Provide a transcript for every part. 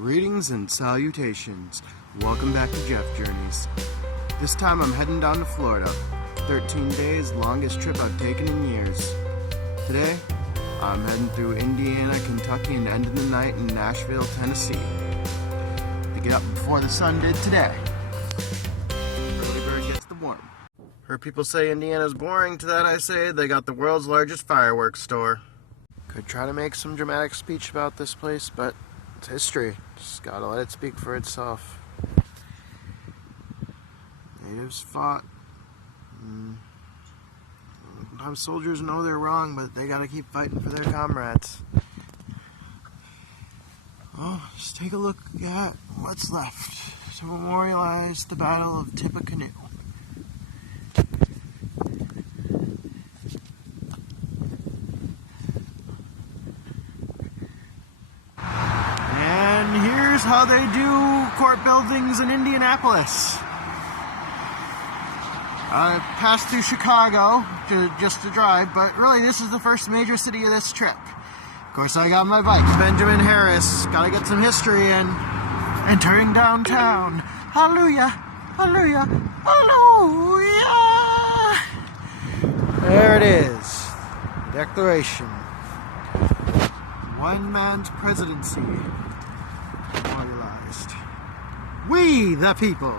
Greetings and salutations. Welcome back to Jeff Journeys. This time I'm heading down to Florida. 13 days, longest trip I've taken in years. Today, I'm heading through Indiana, Kentucky, and ending the night in Nashville, Tennessee. To get up before the sun did today. Early bird gets the worm. Heard people say Indiana's boring. To that I say they got the world's largest fireworks store. Could try to make some dramatic speech about this place, but it's history. Just gotta let it speak for itself. Natives fought. Sometimes soldiers know they're wrong, but they gotta keep fighting for their comrades. Well, just take a look at what's left to memorialize the Battle of Tippecanoe. How they do court buildings in Indianapolis. I passed through Chicago just to drive, but really this is the first major city of this trip. Of course, I got my bike. Benjamin Harris. Gotta get some history in. Entering downtown. Hallelujah, hallelujah, hallelujah. There it is. Declaration. One man's presidency. Memorialized. We the people.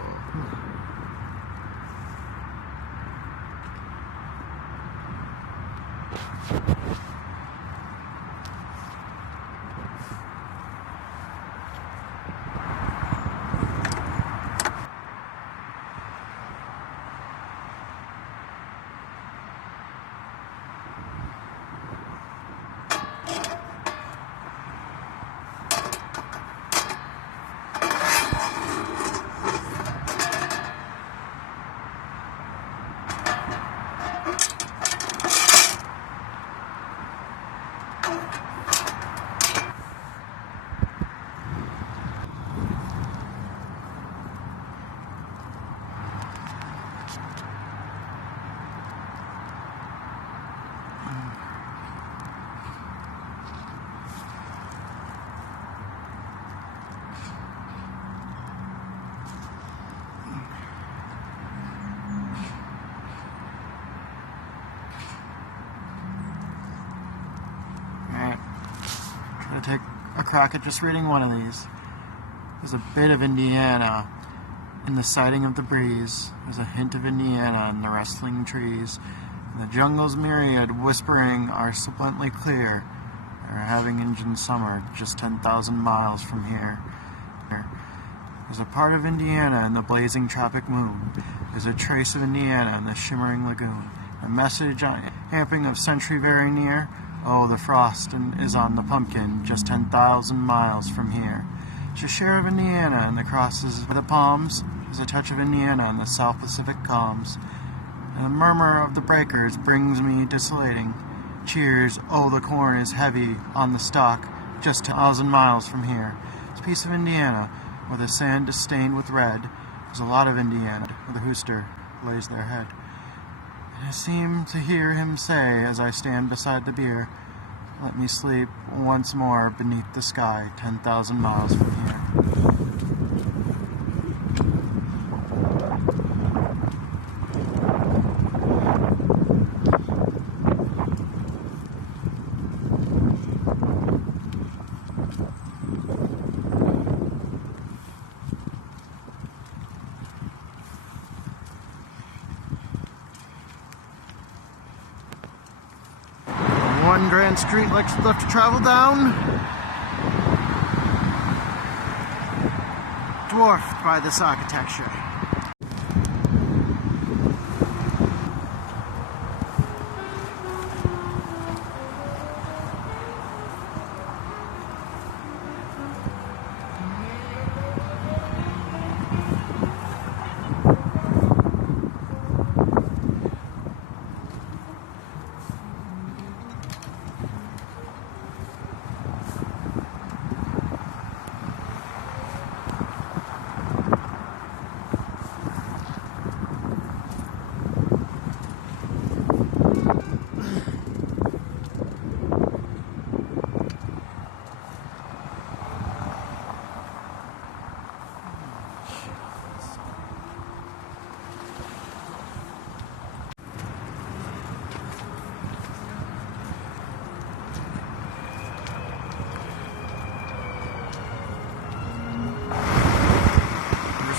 Take a crack at just reading one of these. There's a bit of Indiana in the sighting of the breeze. There's a hint of Indiana in the rustling trees. And the jungle's myriad whispering are splendidly clear. They're having Indian summer just 10,000 miles from here. There's a part of Indiana in the blazing tropic moon. There's a trace of Indiana in the shimmering lagoon. A message on camping of century very near. Oh, the frost is on the pumpkin, just 10,000 miles from here. There's a share of Indiana in the crosses of the palms. There's a touch of Indiana in the South Pacific calms. And the murmur of the breakers brings me desolating. Cheers, oh, the corn is heavy on the stalk, just 10,000 miles from here. It's a piece of Indiana, where the sand is stained with red. There's a lot of Indiana, where the rooster lays their head. I seem to hear him say as I stand beside the beer, let me sleep once more beneath the sky 10,000 miles from here. One grand street left to travel down, dwarfed by this architecture.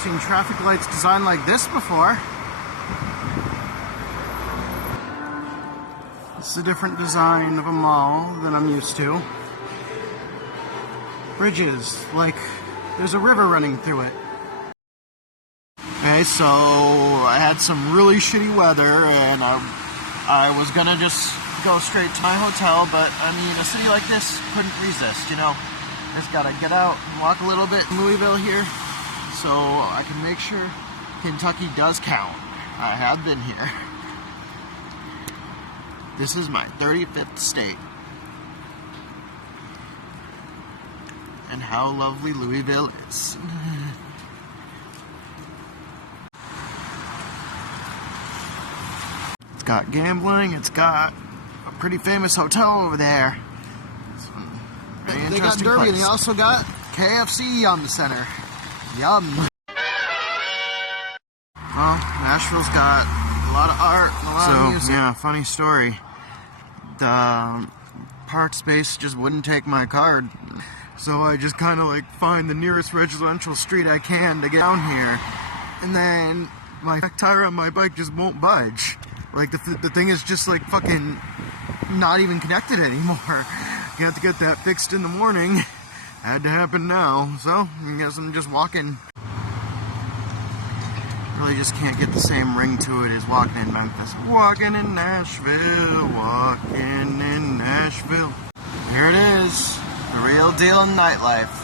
seen traffic lights designed like this before. It's a different design of a mall than I'm used to. Bridges, like there's a river running through it. Okay, so I had some really shitty weather and I was gonna just go straight to my hotel, but I mean, a city like this couldn't resist, you know. Just gotta get out and walk a little bit in Louisville here so I can make sure Kentucky does count. I have been here. This is my 35th state. And how lovely Louisville is. It's got gambling, it's got a pretty famous hotel over there. They got Derby and they also got KFC on the center. Yum. Well, Nashville's got a lot of art and a lot of music. Yeah, funny story. The park space just wouldn't take my card. So I just kind of like find the nearest residential street I can to get down here. And then my back tire on my bike just won't budge. Like the thing is just like fucking not even connected anymore. You have to get that fixed in the morning. Had to happen now. So I guess I'm just walking. Really just can't get the same ring to it as walking in Memphis. Walking in Nashville, walking in Nashville. Here it is, the real deal nightlife.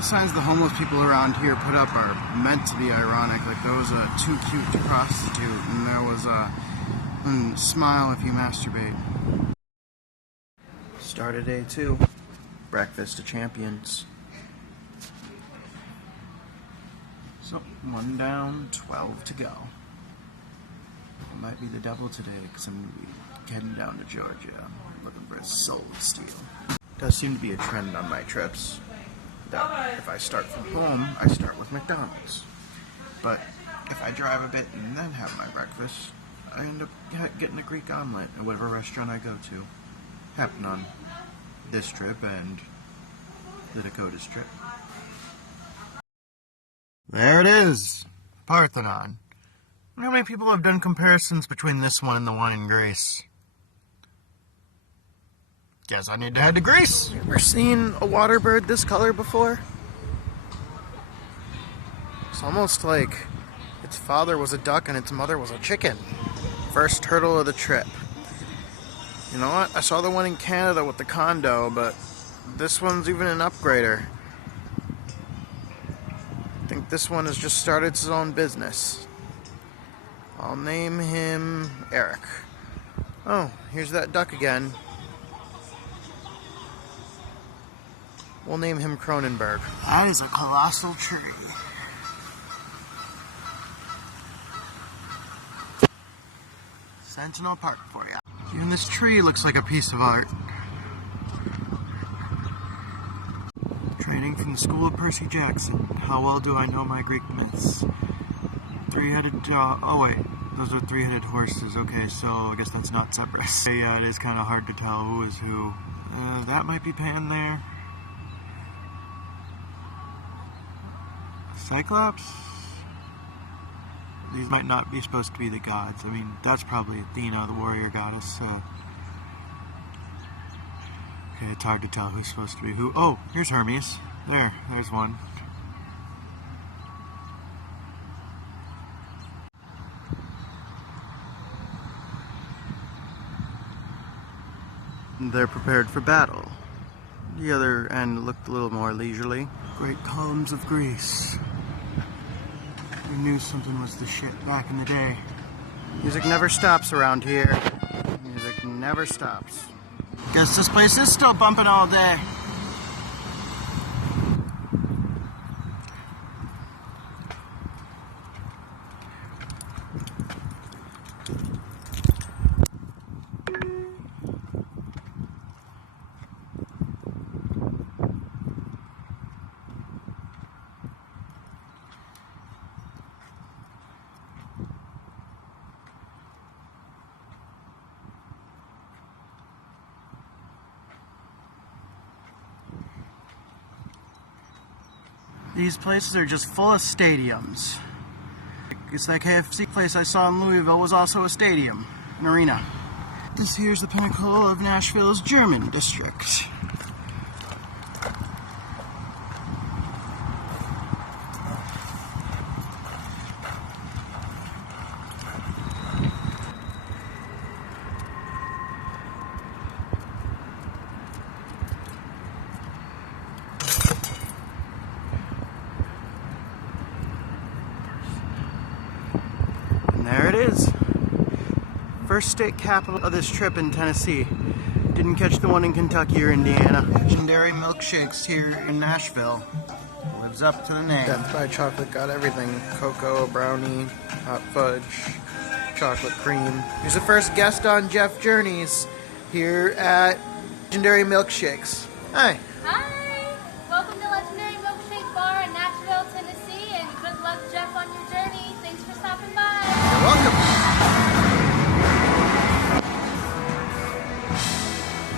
Signs the homeless people around here put up are meant to be ironic. Like there was a too cute to prostitute, and there was a smile if you masturbate. Start of day 2. Breakfast of champions. So 1 down, 12 to go. It might be the devil today because I'm going to be heading down to Georgia looking for a soul of steel. Does seem to be a trend on my trips. That if I start from home, I start with McDonald's. But if I drive a bit and then have my breakfast, I end up getting a Greek omelet at whatever restaurant I go to. Happened on this trip and the Dakotas trip. There it is, Parthenon. How many people have done comparisons between this one and the one in Greece? Guess I need to head to Greece. You ever seen a water bird this color before? It's almost like its father was a duck and its mother was a chicken. First turtle of the trip. You know what? I saw the one in Canada with the condo, but this one's even an upgrader. I think this one has just started its own business. I'll name him Eric. Oh, here's that duck again. We'll name him Cronenberg. That is a colossal tree. Sentinel Park for you. Even this tree looks like a piece of art. Training from the school of Percy Jackson. How well do I know my Greek myths? Three-headed, oh wait, those are three-headed horses. Okay, so I guess that's not Cerberus. Yeah, it is kind of hard to tell who is who. That might be Pan there. Cyclops? These might not be supposed to be the gods. I mean, that's probably Athena, the warrior goddess, so... Okay, it's hard to tell who's supposed to be who. Oh, here's Hermes. There's one. They're prepared for battle. The other end looked a little more leisurely. Great columns of Greece. We knew something was the shit back in the day. Music never stops around here. Music never stops. Guess this place is still bumping all day. These places are just full of stadiums. It's that KFC place I saw in Louisville was also a stadium, an arena. This here's the pinnacle of Nashville's German district. There it is. First state capital of this trip in Tennessee. Didn't catch the one in Kentucky or Indiana. Legendary milkshakes here in Nashville. Lives up to the name. Death by Chocolate got everything. Cocoa, brownie, hot fudge, chocolate cream. Here's the first guest on Jeff Journeys here at Legendary Milkshakes. Hi. Hi! Welcome to Legendary Milkshake Bar in Nashville, Tennessee, and good luck, Jeff, on your journey. Thanks for stopping by. You're welcome.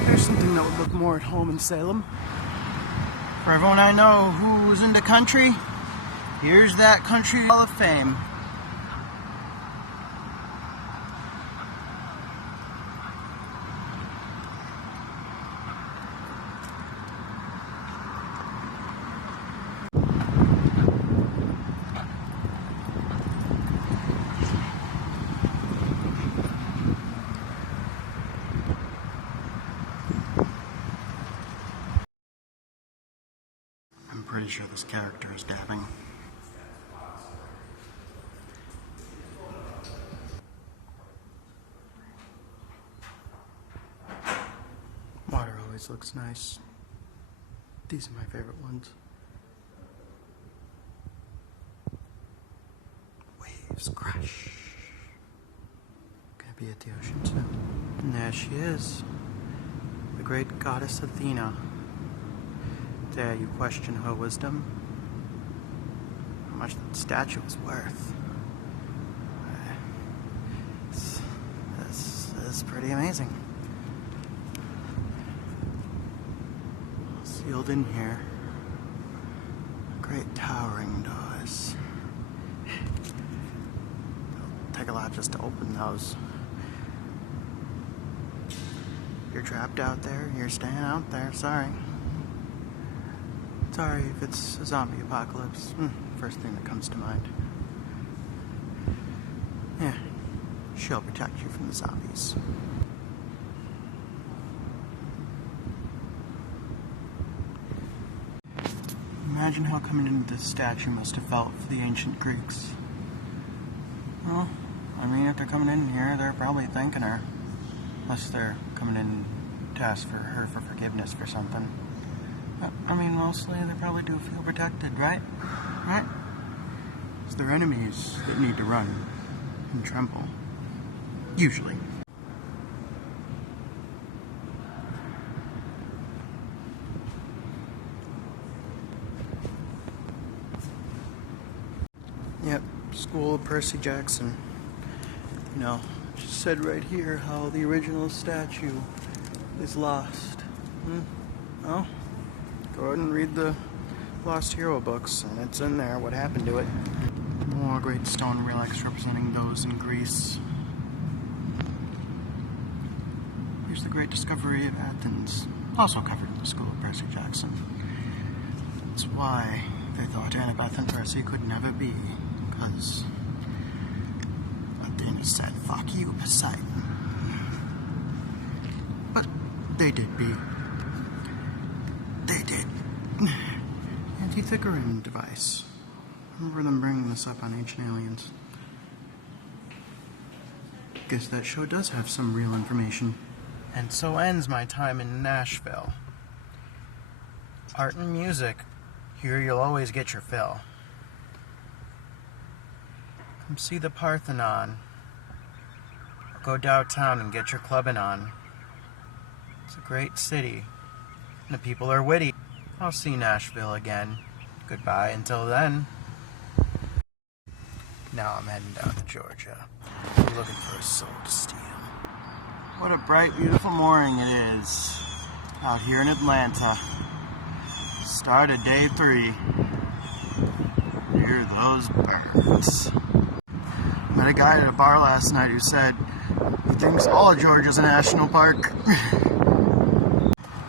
Here's something that would look more at home in Salem. For everyone I know who's into country, here's that Country Hall of Fame. I'm pretty sure this character is dabbing. Water always looks nice. These are my favorite ones. Waves crash. Gonna be at the ocean soon. And there she is. The great goddess Athena. Dare you question her wisdom? How much that statue is worth? This is pretty amazing. Sealed in here. Great towering doors. It'll take a lot just to open those. You're trapped out there, you're staying out there, sorry. Sorry if it's a zombie apocalypse. First thing that comes to mind. Yeah, she'll protect you from the zombies. Imagine how coming into this statue must have felt for the ancient Greeks. Well, I mean, if they're coming in here, they're probably thanking her. Unless they're coming in to ask for her for forgiveness for something. I mean, mostly they probably do feel protected, right? Right? It's their enemies that need to run and tremble. Usually. Yep, School of Percy Jackson. You know, it just said right here how the original statue is lost. Oh? Go ahead and read the Lost Hero books, and it's in there what happened to it. More great stone relics representing those in Greece. Here's the great discovery of Athens, also covered in the School of Percy Jackson. That's why they thought Annabeth and Percy could never be, because Athena said, "Fuck you, Poseidon." But they did be. They did. Anti-Thickerin device. Remember them bringing this up on Ancient Aliens. Guess that show does have some real information. And so ends my time in Nashville. Art and music, here you'll always get your fill. Come see the Parthenon. Or go downtown and get your clubbing on. It's a great city, and the people are witty. I'll see Nashville again. Goodbye until then. Now I'm heading down to Georgia, looking for a soul to steal. What a bright, beautiful morning it is out here in Atlanta. Start of day 3. Hear those birds. Met a guy at a bar last night who said he thinks all of Georgia's a national park.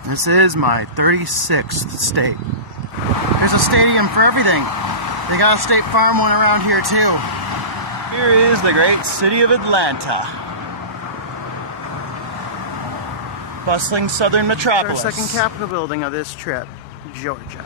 This is my 36th state. There's a stadium for everything. They got a State Farm one around here too. Here is the great city of Atlanta. Bustling southern metropolis. Our second Capitol building of this trip, Georgia.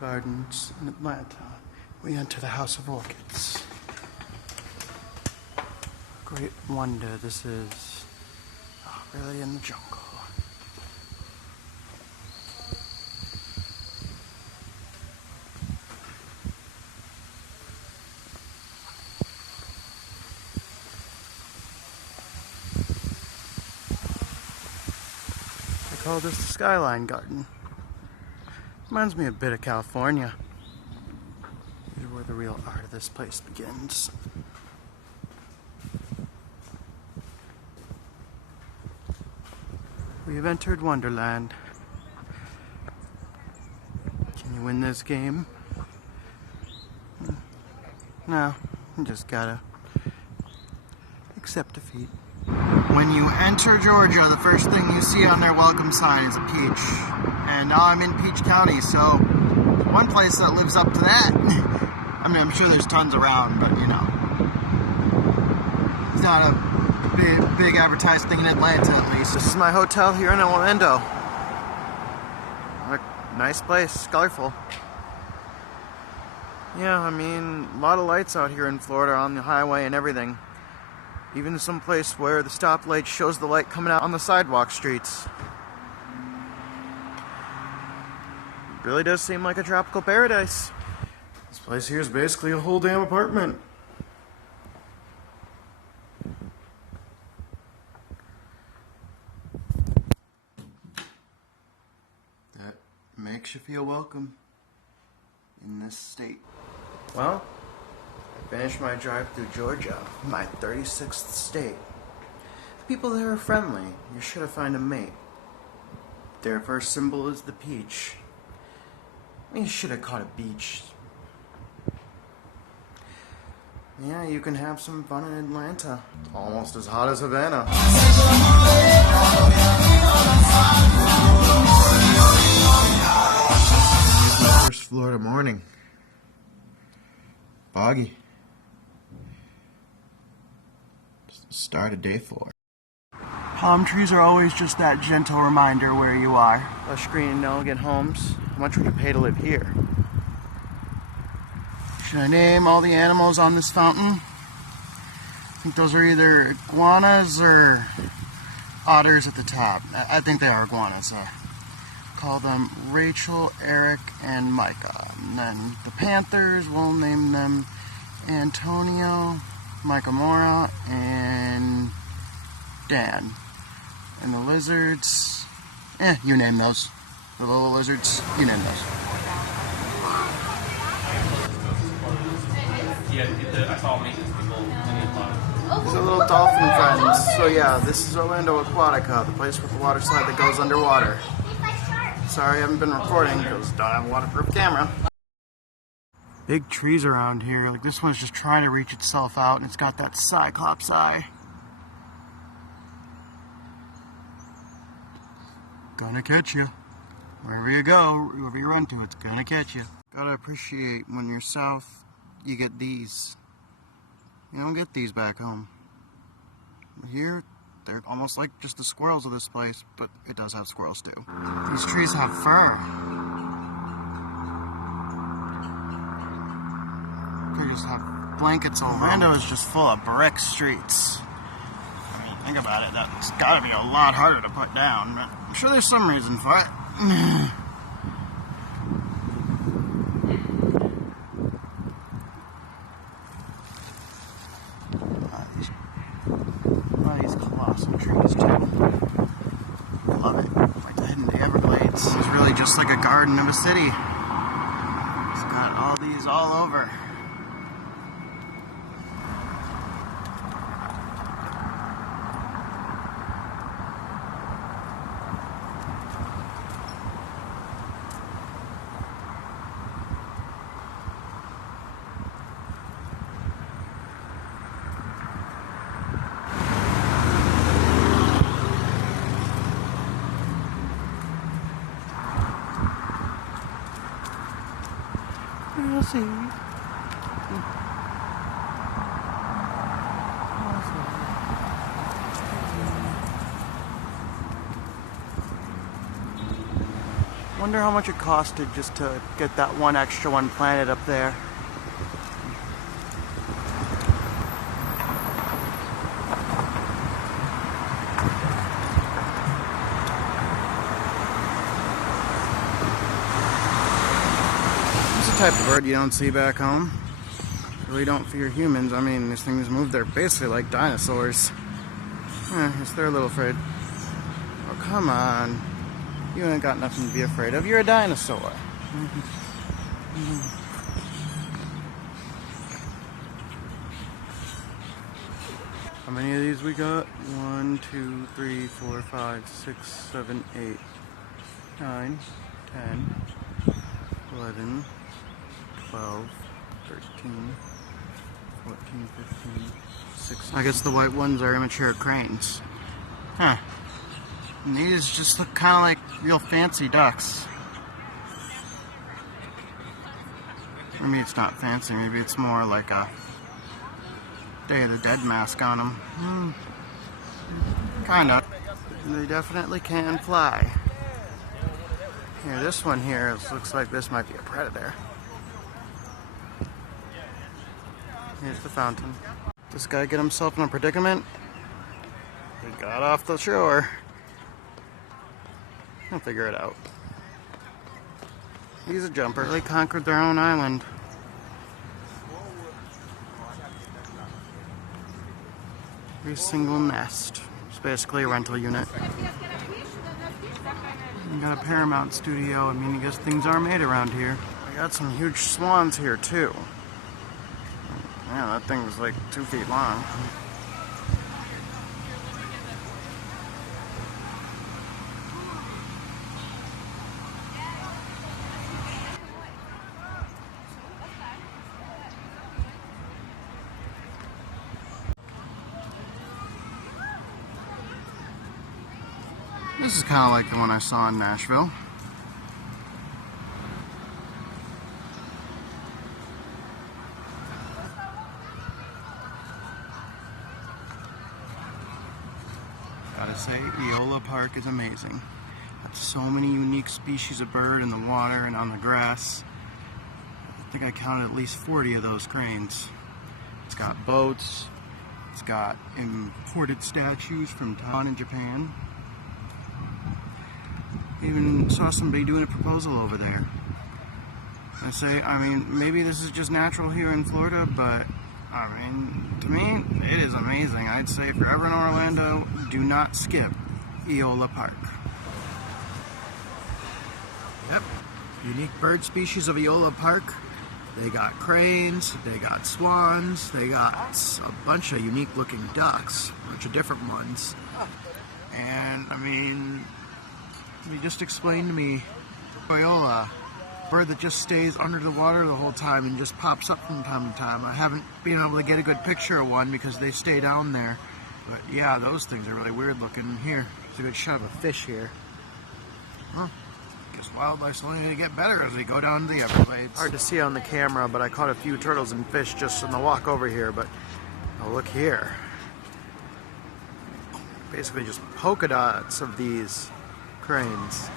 Gardens in Atlanta. We enter the House of Orchids. Great wonder this is. Oh, really in the jungle. They call this the Skyline Garden. Reminds me a bit of California. Here's where the real art of this place begins. We have entered Wonderland. Can you win this game? No, you just gotta accept defeat. When you enter Georgia, the first thing you see on their welcome sign is a peach. And now I'm in Peach County, so one place that lives up to that. I mean, I'm sure there's tons around, but you know. It's not a big advertised thing in Atlanta, at least. This is my hotel here in Orlando. Nice place, colorful. Yeah, I mean, a lot of lights out here in Florida on the highway and everything. Even some place where the stoplight shows the light coming out on the sidewalk streets. It really does seem like a tropical paradise. This place here is basically a whole damn apartment. That makes you feel welcome in this state. Well, I finished my drive through Georgia, my 36th state. The people there are friendly. You're sure to find a mate. Their first symbol is the peach. You should have caught a beach. Yeah, you can have some fun in Atlanta. It's almost as hot as Havana. Here's my first Florida morning. Foggy. Just the start of day 4. Palm trees are always just that gentle reminder where you are. Lush green and elegant homes. How much would you pay to live here? Should I name all the animals on this fountain? I think those are either iguanas or otters at the top. I think they are iguanas. Call them Rachel, Eric, and Micah. And then the panthers, we'll name them Antonio, Micah Mora, and Dan. And the lizards, you name those. The little lizards, you name those. I saw maintenance people in the closet. These are little dolphin friends. So yeah, this is Orlando Aquatica, the place with the water slide that goes underwater. Sorry I haven't been recording because I don't have a waterproof camera. Big trees around here. Like this one's just trying to reach itself out and it's got that cyclops eye. Gonna catch you. Wherever you go, wherever you run to, it's gonna catch you. Gotta appreciate when you're south, you get these. You don't get these back home. Here, they're almost like just the squirrels of this place, but it does have squirrels too. These trees have fur. They just have blankets all around. Orlando is just full of brick streets. I mean, think about it. That's gotta be a lot harder to put down, but I'm sure there's some reason for it. These colossal trees too. Love it. Like the hidden Everglades. It's really just like a garden of a city. It's got all these all over. We'll see. Wonder how much it costed just to get that one extra one planted up there. Type of bird you don't see back home. Really don't fear humans. I mean, these things move. They're basically like dinosaurs. Yes, they're a little afraid. Oh, come on. You ain't got nothing to be afraid of. You're a dinosaur. How many of these we got? 1, 2, 3, 4, 5, 6, 7, 8, 9, 10, 11, 12, 13, 14, 15, 16. I guess the white ones are immature cranes. Huh. And these just look kind of like real fancy ducks. Maybe it's not fancy, maybe it's more like a Day of the Dead mask on them. Kinda. They definitely can fly. Here, this one here looks like this might be a predator. Here's the fountain. This guy get himself in a predicament. He got off the shore. He'll figure it out. He's a jumper. They conquered their own island. Every single nest. It's basically a rental unit. We got a Paramount studio. I mean, I guess things are made around here. I got some huge swans here too. Yeah, that thing was like 2 feet long. This is kind of like the one I saw in Nashville. Gotta say, Reupload Park is amazing. Got so many unique species of bird in the water and on the grass. I think I counted at least 40 of those cranes. It's got boats. It's got imported statues from Taiwan and Japan. Even saw somebody doing a proposal over there. I mean, maybe this is just natural here in Florida, but I mean, to me, it is amazing. I'd say if you're ever in Orlando, do not skip Reupload Park. Yep. Unique bird species of Reupload Park. They got cranes, they got swans, they got a bunch of unique looking ducks, a bunch of different ones. And I mean, he just explained to me, Viola, bird that just stays under the water the whole time and just pops up from time to time. I haven't been able to get a good picture of one because they stay down there. But yeah, those things are really weird looking. Here, it's a good shot of a fish here. Huh. Guess wildlife's only going to get better as we go down to the Everglades. Hard to see on the camera, but I caught a few turtles and fish just on the walk over here. But oh, look here. Basically just polka dots of these cranes.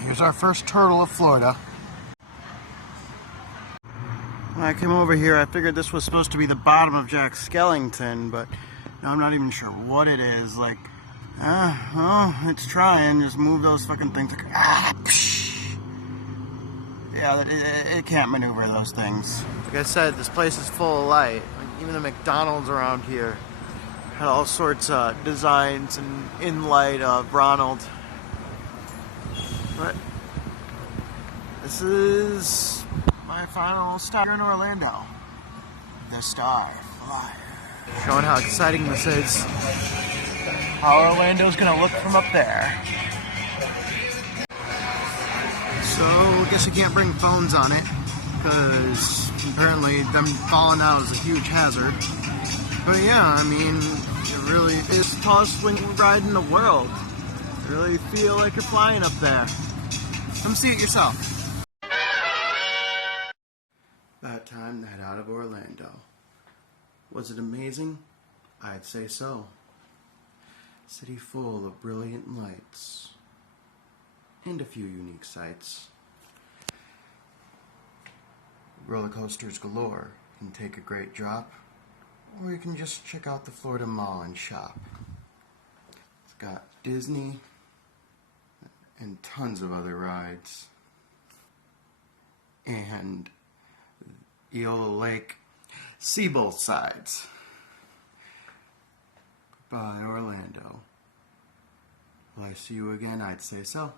Here's our first turtle of Florida. When I came over here, I figured this was supposed to be the bottom of Jack Skellington, but now I'm not even sure what it is. Like, oh, it's trying. Just move those fucking things. Yeah, it can't maneuver those things. Like I said, this place is full of light. Like, even the McDonald's around here had all sorts of designs and in light of Ronald. But this is my final stop here in Orlando. The Star Flyer. Showing how exciting this is. How Orlando's gonna look from up there. So, I guess you can't bring phones on it, because apparently them falling out is a huge hazard. But yeah, I mean, it really is the tallest swing ride in the world. You really feel like you're flying up there. Come see it yourself. About time to head out of Orlando. Was it amazing? I'd say so. City full of brilliant lights. And a few unique sights. Roller coasters galore. You can take a great drop, or you can just check out the Florida Mall and shop. It's got Disney and tons of other rides. And Eola Lake. See both sides. Goodbye, Orlando. Will I see you again? I'd say so.